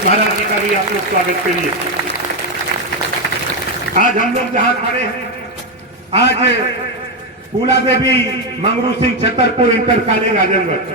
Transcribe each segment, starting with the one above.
महाराज जी का भी आप लोग स्वागत करिए। आज हम लोग जहां खड़े हैं, आज फूला देवी मंगरू सिंह छतरपुर इंटर कॉलेज आजमगढ़,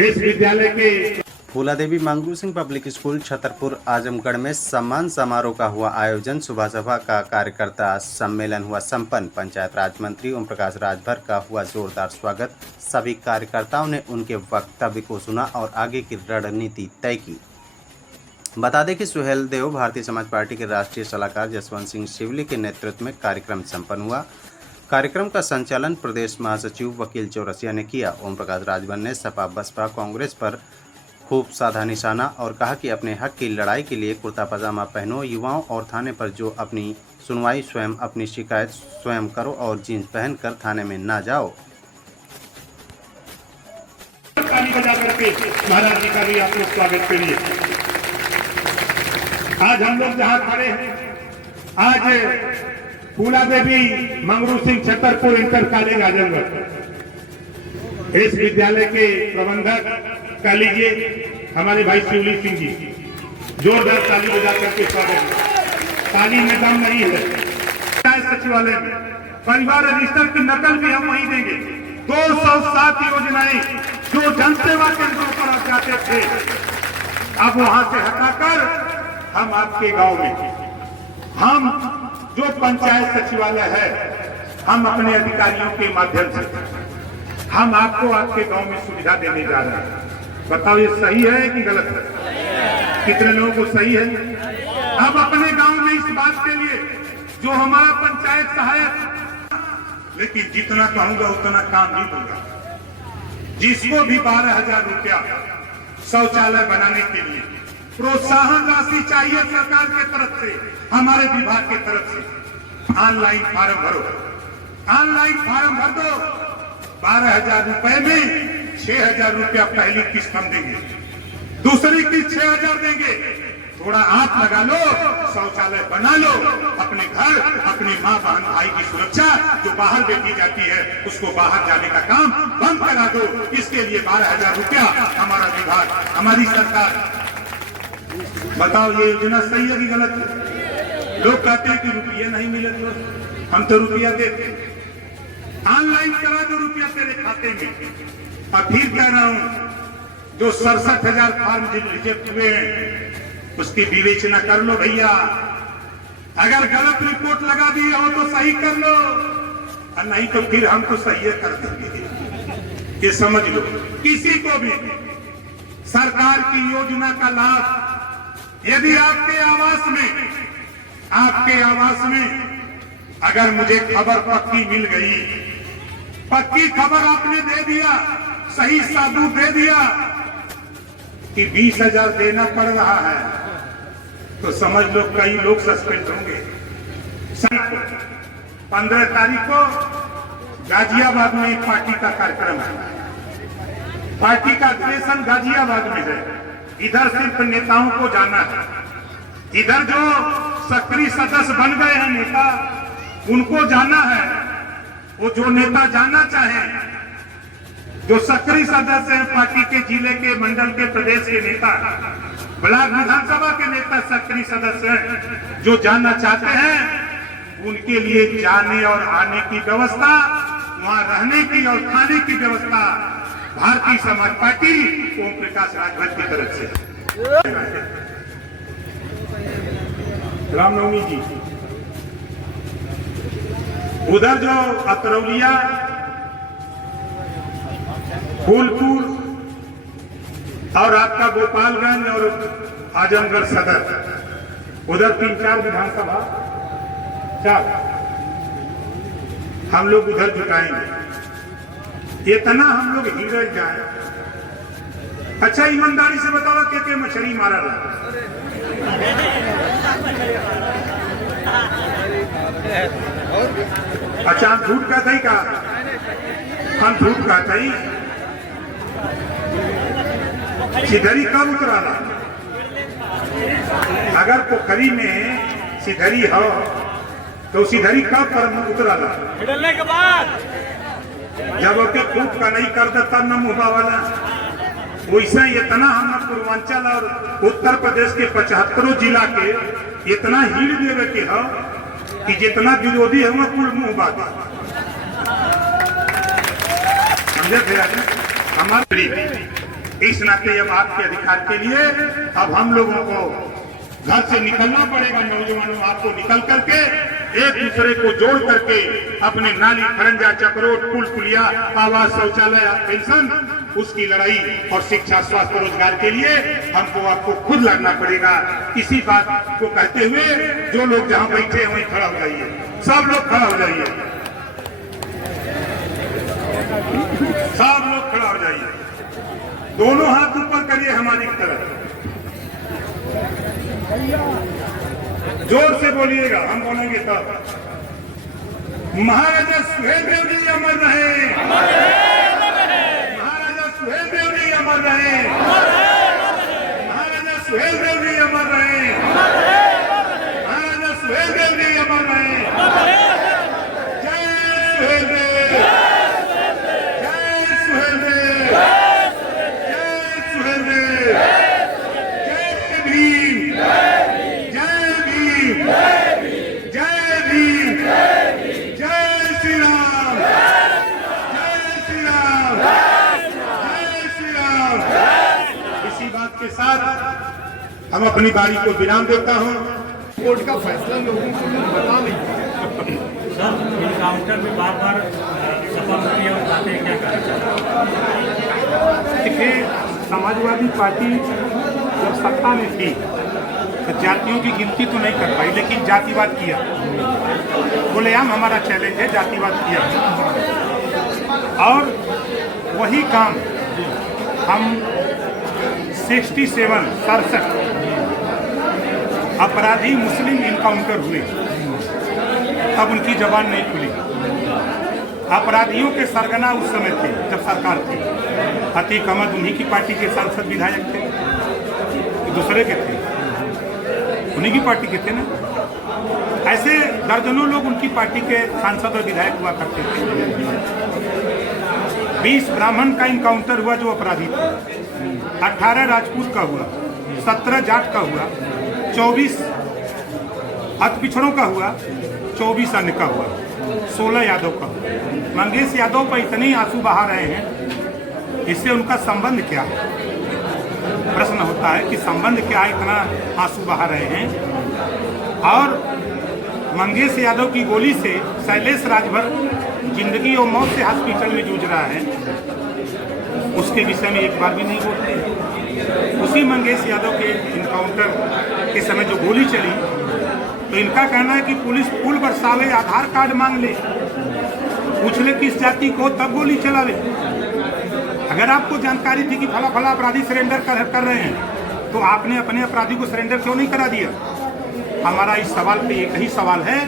इस विद्यालय के फूला देवी मंगरू सिंह पब्लिक स्कूल छतरपुर आजमगढ़ में सम्मान समारोह का हुआ आयोजन। सुबह सभा का कार्यकर्ता सम्मेलन हुआ संपन्न। पंचायत राज मंत्री ओम प्रकाश राजभर का हुआ जोरदार स्वागत। सभी कार्यकर्ताओं ने उनके वक्तव्य को सुना और आगे की रणनीति तय की। बता दें कि सुहेल देव भारतीय समाज पार्टी के राष्ट्रीय सलाहकार जसवंत सिंह शिवली के नेतृत्व में कार्यक्रम संपन्न हुआ। कार्यक्रम का संचालन प्रदेश महासचिव वकील चौरसिया ने किया। ओम प्रकाश राजभर ने सपा बसपा कांग्रेस पर खूब साधा निशाना और कहा कि अपने हक की लड़ाई के लिए कुर्ता पजामा पहनो, युवाओं और थाने पर जो अपनी सुनवाई स्वयं, अपनी शिकायत स्वयं करो और जींस पहनकर थाने में ना जाओ। ताली बजा करके महाराज जी का भी आप लोग स्वागत करिए। आज हम लोग जहां खड़े हैं, आज फूला देवी मंगरू सिंह छतरपुर इंटर कॉलेज आजमगढ़, इस विद्यालय के प्रबंधक कह लीजिए हमारे भाई शिवली सिंह जी, जोरदार ताली बजा करके स्वागत। ताली में दम नहीं है। सचिवालय में परिवार रजिस्टर की नकल भी हम वहीं देंगे। 207 योजनाएं जो जनसेवा केंद्रों पर आप जाते थे, अब वहां से हटाकर हम आपके गांव में, हम जो पंचायत सचिवालय है, हम अपने अधिकारियों के माध्यम से हम आपको आपके गांव में सुविधा देने जा रहे हैं। बताओ ये सही है कि गलत है? कितने लोगों को सही है? अब अपने गांव में इस बात के लिए जो हमारा पंचायत सहायक, लेकिन जितना कहूंगा उतना काम नहीं दूंगा। जिसको भी 12,000 रुपया शौचालय बनाने के लिए प्रोत्साहन राशि चाहिए सरकार के तरफ से, हमारे विभाग की तरफ से, ऑनलाइन फार्म भरो, ऑनलाइन फार्म भर दो। 12,000 रुपए में 6,000 रुपया पहली किस्त हम देंगे, दूसरी किस्त 6,000 देंगे। थोड़ा आप लगा लो, शौचालय बना लो, अपने घर, अपनी माँ बहन भाई की सुरक्षा, जो बाहर बेटी जाती है उसको बाहर जाने का काम बंद करा दो। इसके लिए 12,000 रुपया हमारा विभाग, हमारी सरकार। बताओ ये योजना सही है कि गलत है? लोग कहते हैं कि रुपया नहीं मिले, तो हम तो रुपया देते। ऑनलाइन करा दो रुपया तेरे खाते में। अब फिर कह रहा हूं, जो 67,000 फॉर्म रिजेक्ट हुए हैं उसकी विवेचना कर लो भैया। अगर गलत रिपोर्ट लगा दी हो तो सही कर लो, और नहीं तो फिर हम तो सही कर देंगे। ये समझ लो। किसी को भी सरकार की योजना का लाभ यदि आपके आवास में अगर मुझे खबर पक्की मिल गई, पक्की खबर आपने दे दिया, सही साबूत दे दिया कि 20,000 देना पड़ रहा है, तो समझ लो कई लोग सस्पेंड होंगे। 15 तारीख को गाजियाबाद में एक पार्टी का कार्यक्रम है। पार्टी का अधिवेशन गाजियाबाद में है। इधर सिर्फ नेताओं को जाना है। इधर जो सक्रिय सदस्य बन गए हैं नेता, उनको जाना है। वो जो नेता जाना चाहें, जो सक्रिय सदस्य हैं, पार्टी के जिले के, मंडल के, प्रदेश के नेता, ब्लॉक विधानसभा के नेता सक्रिय सदस्य हैं, जो जाना चाहते हैं, उनके लिए जाने और आने की व्यवस्था, वहां रहने की और खाने की व्यवस्था भारतीय समाज पार्टी ओम प्रकाश राजभर की तरफ से। रामनवमी जी, उधर जो अतरौलिया, फूलपुर और आपका गोपालगंज और आजमगढ़ सदर, उधर 3-4 विधानसभा, 4 हम लोग उधर जुटाएंगे। इतना हम लोग हिल जाए। अच्छा ईमानदारी से बताओ क्या मछली मारा रहा? अच्छा हम झूठ कहते ही कहा, हम झूठ कहते ही। सिधरी कब उतरा रहा? अगर पोखरी में सिधरी हो तो सिधरी कब पर उतरा रहा? के बाद जब ओके फूट का नहीं कर देता न मुंह वाला, वैसा इतना हम पूर्वांचल और उत्तर प्रदेश के 75 जिला के इतना हीड़ देवे के हो कि जितना विरोधी है वह कुल मुंह बात समझे थे हमारे। इस नाते अब आपके अधिकार के लिए अब हम लोगों को घर से निकलना पड़ेगा। नौजवानों आपको निकल करके एक दूसरे को जोड़ करके अपने नाली खरंजा चक्रोट पुल पुलिया आवास शौचालय पेंशन उसकी लड़ाई और शिक्षा स्वास्थ्य रोजगार के लिए हमको आपको खुद लड़ना पड़ेगा। इसी बात को कहते हुए जो लोग जहां बैठे हैं वहीं खड़ा हो जाइए, सब लोग खड़ा हो जाइए, सब लोग खड़ा हो जाइए, दोनों हाथ ऊपर करिए हमारी तरफ, जोर से बोलिएगा, हम बोलेंगे तब। महाराजा सुहेलदेव जी अमर रहे, महाराजा सुहेलदेव जी अमर रहे, महाराजा सुहेलदेव जी अमर रहे, महाराजा सुहेलदेव जी अमर रहे। जय सुहेलदेव, जय सुहेलदेव, जय सुहेलदेव, जय भीम, जय भीम, जय भीम, जय श्री राम, जय श्री राम, जय श्री राम। इसी बात के साथ हम अपनी बारी को विराम देता हूँ। कोर्ट का फैसला लोगों को बता नहीं। सर इनकाउंटर में बार बार सभापति और बातें क्या करें? देखिए, समाजवादी पार्टी जब सत्ता में थी तो जातियों की गिनती तो नहीं कर पाई, लेकिन जातिवाद किया। खुलेआम हमारा चैलेंज है, जातिवाद किया। और वही काम हम 67 अपराधी मुस्लिम इनकाउंटर हुए, तब उनकी जबान नहीं खुली। अपराधियों के सरगना उस समय थे जब सरकार थी। अतीक अहमद उन्हीं की पार्टी के सांसद विधायक थे, दूसरे के थे, उन्हीं की पार्टी के थे ना। ऐसे दर्जनों लोग उनकी पार्टी के सांसद और विधायक हुआ करते थे। 20 ब्राह्मण का इनकाउंटर हुआ जो अपराधी थे, 18 राजपूत का हुआ, 17 जाट का हुआ, 24 अति पिछड़ों का हुआ, 24 अन्य का हुआ, 16 यादव का हुआ। मंगेश यादव पर इतने आंसू बहा रहे हैं, इससे उनका संबंध क्या है? प्रश्न होता है कि संबंध क्या है, इतना आंसू बहा रहे हैं। और मंगेश यादव की गोली से शैलेश राजभर जिंदगी और मौत से हॉस्पिटल में जूझ रहा है, उसके विषय में एक बार भी नहीं बोलते। उसी मंगेश यादव के इनकाउंटर के समय जो गोली चली, तो इनका कहना है कि पुलिस फूल बरसावे, आधार कार्ड मांग ले, पूछ ले किस जाति को, तब गोली चलावे। अगर आपको जानकारी थी कि फला फला अपराधी सरेंडर कर रहे हैं, तो आपने अपने अपराधी को सरेंडर क्यों नहीं करा दिया? हमारा इस सवाल पे एक ही सवाल है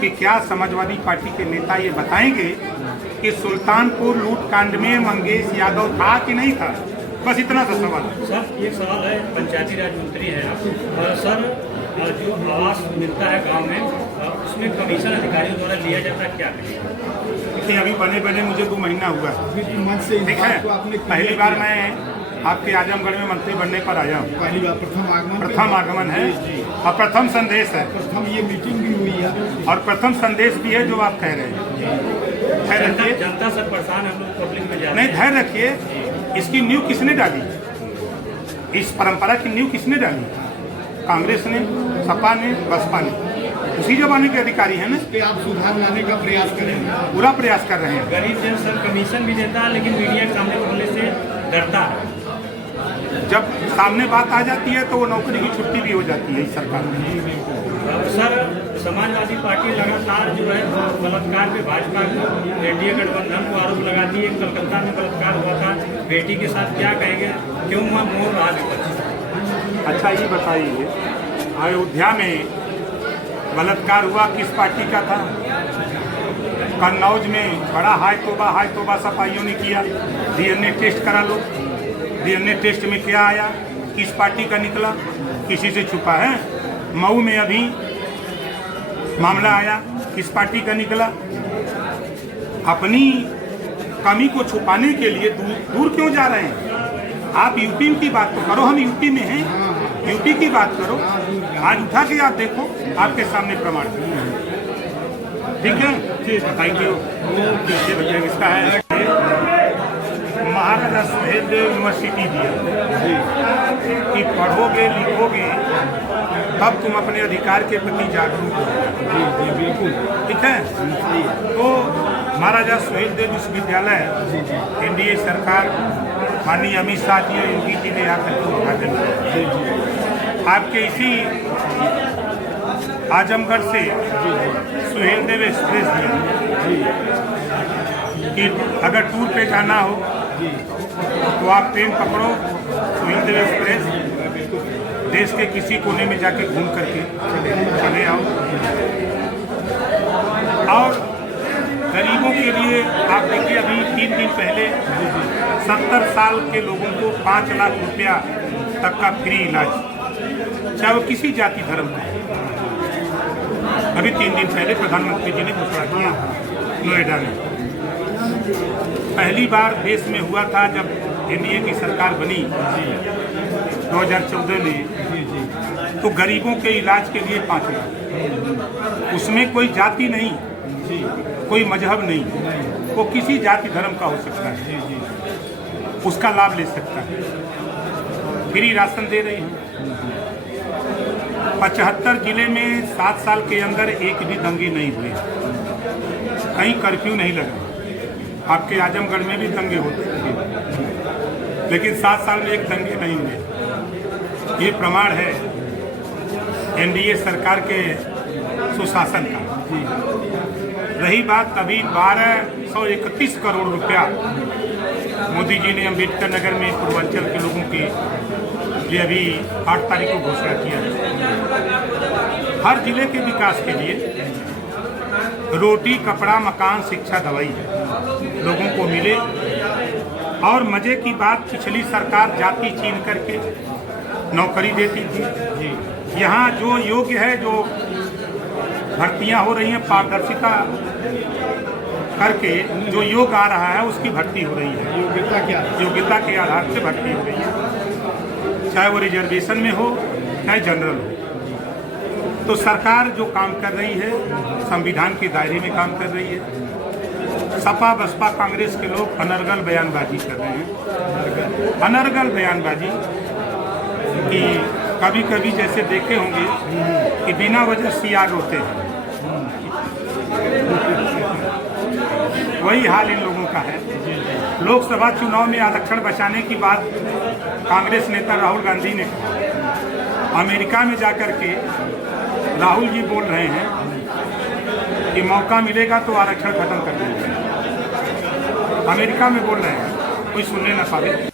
कि क्या समाजवादी पार्टी के नेता ये बताएंगे कि सुल्तानपुर लूटकांड में मंगेश यादव था कि नहीं था? बस इतना सा सवाल है। सर ये सवाल है, पंचायती राज मंत्री है सर, जो आवास मिलता है गांव में, उसमें कमीशन अधिकारियों द्वारा लिया जाता है, क्या करें? देखिए, अभी बने मुझे 2 महीना हुआ है, ठीक है। पहली बार मैं आपके आजमगढ़ में मंत्री बनने पर आया हूँ। पहली बार प्रथम आगमन है और प्रथम संदेश है। प्रथम ये मीटिंग भी हुई है और प्रथम संदेश भी है जो आप कह रहे हैं। धैर्य रखिए, जनता सब परेशान है, हम लोग पब्लिक में जाते नहीं धैर्य रखिए। इसकी नींव किसने डाली? इस परंपरा की नींव किसने डाली? कांग्रेस ने, सपा ने, बसपा ने, उसी जमाने के अधिकारी हैं ना। पे आप सुधार लाने का प्रयास करेंगे? पूरा प्रयास कर रहे हैं। गरीब जन सर कमीशन भी देता है, लेकिन मीडिया के सामने बोलने से डरता है। जब सामने बात आ जाती है तो वो नौकरी की छुट्टी भी हो जाती है इस सरकार में। सर समाजवादी पार्टी लगातार जो है बलात्कार पे भाजपा एनडीए गठबंधन को आरोप लगाती है। कलकत्ता में बलात्कार हुआ था बेटी के साथ, क्या कहेंगे, क्यों वहाँ मोर रहा विपक्ष? अच्छा ये बताइए, अयोध्या में बलात्कार हुआ किस पार्टी का था? कन्नौज में बड़ा हाई तोबा सफाइयों ने किया। डीएनए टेस्ट करा लो, डीएनए टेस्ट में क्या आया, किस पार्टी का निकला? किसी से छुपा है? मऊ में अभी मामला आया, किस पार्टी का निकला? अपनी कमी को छुपाने के लिए दूर क्यों जा रहे हैं? आप यूपी की बात तो करो, हम यूपी में हैं, यूपी की बात करो। आज उठा के आप देखो, आपके सामने प्रमाण। ठीक है, थैंक यू। इसका है महाराजा सुहेलदेव यूनिवर्सिटी दिया कि पढ़ोगे लिखोगे तब तुम अपने अधिकार के प्रति जागरूक हो। बिल्कुल ठीक है, तो महाराजा सुहेलदेव विश्वविद्यालय एनडीए सरकार माननीय अमित शाह जी और योगी जी ने आकर के उद्घाटन किया। आपके इसी आजमगढ़ से सुहेलदेव एक्सप्रेस दिया कि अगर टूर पे जाना हो तो आप ट्रेन पकड़ो, सुहेलदेव एक्सप्रेस, देश के किसी कोने में जाके घूम करके चले आओ। और गरीबों के लिए आप देखिए, अभी 3 दिन पहले 70 साल के लोगों को 5 लाख रुपया तक का फ्री इलाज, चाहे वो किसी जाति धर्म का। अभी 3 दिन पहले प्रधानमंत्री जी ने घोषणा किया नोएडा में। पहली बार देश में हुआ था जब एनडीए की सरकार बनी 2014 में, तो गरीबों के इलाज के लिए 5 लाख। उसमें कोई जाति नहीं, कोई मजहब नहीं, वो किसी जाति धर्म का हो सकता है, उसका लाभ ले सकता है। फ्री राशन दे रही हैं। 75 जिले में 7 साल के अंदर एक भी दंगे नहीं हुए, कहीं कर्फ्यू नहीं लगा। आपके आजमगढ़ में भी दंगे होते थे, लेकिन 7 साल में एक दंगे नहीं हुए। ये प्रमाण है एनडीए सरकार के सुशासन का। रही बात, अभी 1231 करोड़ रुपया मोदी जी ने अम्बेडकर नगर में पूर्वांचल के लोगों के लिए अभी 8 तारीख को घोषणा किया है। हर जिले के विकास के लिए रोटी, कपड़ा, मकान, शिक्षा, दवाई लोगों को मिले। और मजे की बात, पिछली सरकार जाति छीन करके नौकरी देती थी। यहाँ जो योग्य है, जो भर्तियां हो रही हैं, पारदर्शिता करके जो योग्य आ रहा है उसकी भर्ती हो रही है। योग्यता के आधार से भर्ती हो रही है, चाहे वो रिजर्वेशन में हो चाहे जनरल हो। तो सरकार जो काम कर रही है संविधान के दायरे में काम कर रही है। सपा बसपा कांग्रेस के लोग अनर्गल बयानबाजी कर रहे हैं, अनर्गल बयानबाजी कि कभी कभी जैसे देखे होंगे कि बिना वजह सियाग होते हैं, वही हाल इन लोगों का है। लोकसभा चुनाव में आरक्षण बचाने की बात कांग्रेस नेता राहुल गांधी ने कहा। अमेरिका में जाकर के राहुल जी बोल रहे हैं कि मौका मिलेगा तो आरक्षण खत्म कर देंगे। अमेरिका में बोल रहे हैं, कोई सुनने न पावे।